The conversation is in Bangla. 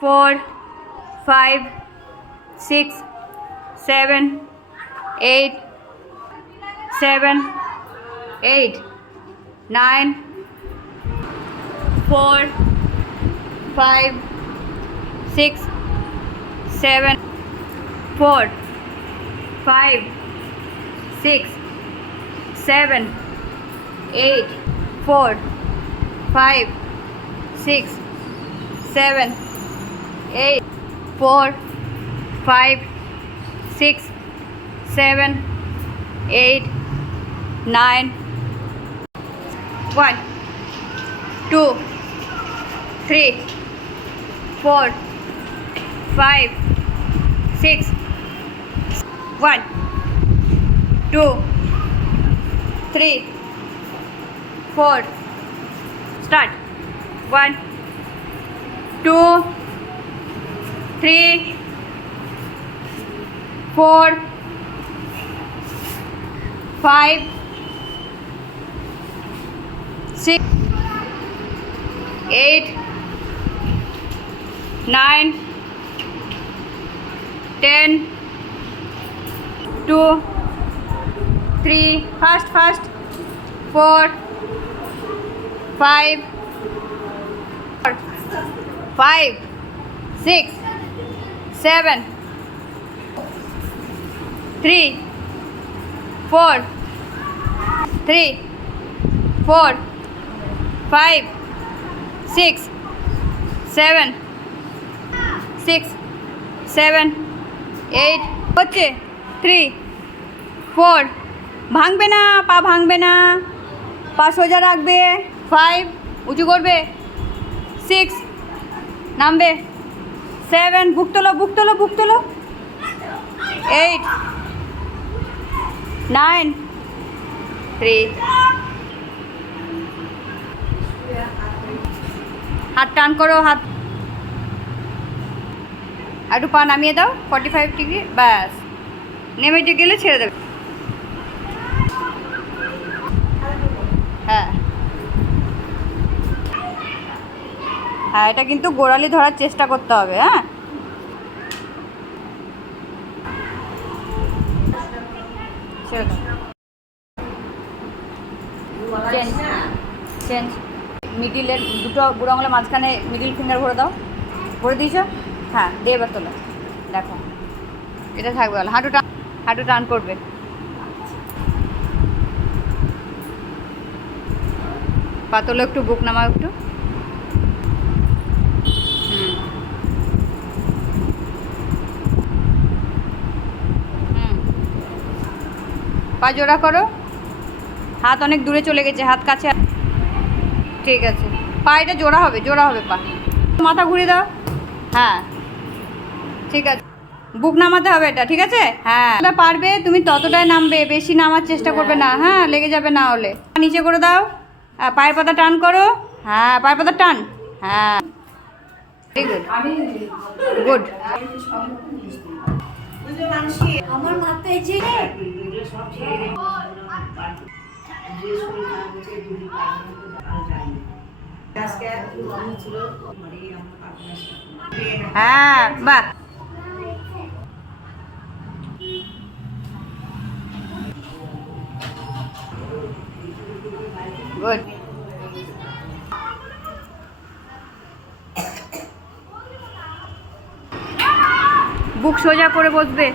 4 5 6 7 8 7 8 9 4 5 6 7 4 5 6 7 8 4 5 6 7 8 4 5 6 7 8 9 1 2 3 4 5 6 1 2 3 4 start 1 2 3 4 5 6 8 9 10 2 3 fast 4 5 5 6 7 3 4 3 4 5 6 7 6 7 8 হচ্ছে 3 4 ভাঙবে না, পা ভাঙবে না, পা সোজা রাখবে। 5 উঁচু করবে, 6 নামবে, 7 বুক তোলো 8 9 3 হাত টান করো, হাত একটু পা নামিয়ে দাও 45 ডিগ্রি, ব্যাস নেমে গেলে ছেড়ে দেবে। হ্যাঁ হ্যাঁ, এটা কিন্তু গোড়ালি ধরার চেষ্টা করতে হবে। হ্যাঁ চেঞ্জ চেঞ্জ মিডিলের দুটো বুড়ো আঙুলের মাঝখানে মিডিল ফিঙ্গার ভরে দাও, ভরে দিয়েছো? হ্যাঁ দিয়ে এবার তোলো, দেখো এটা থাকবে। হাঁটু টান করবে, পা তোলো, একটু বুক নামাও, একটু পা জোড়া করো, হাত অনেক দূরে চলে গেছে, হাত কাছে। ঠিক আছে, পা এটা জোড়া হবে পা। মাথা ঘুরিয়ে দাও। হ্যাঁ ঠিক আছে, বুক নামাতে হবে এটা, ঠিক আছে? হ্যাঁ পারবে তুমি ততটাই নামবে, বেশি নামার চেষ্টা করবে না। হ্যাঁ লেগে যাবে না হলে। নিচে করে দাও, পায়ের পাতা টান করো। হ্যাঁ পায়ের পাতা টান। হ্যাঁ ভেরি গুড গুড। আমার মাথায় যে হ্যাঁ বাহ, গুড। বুক সোজা করে বসবে।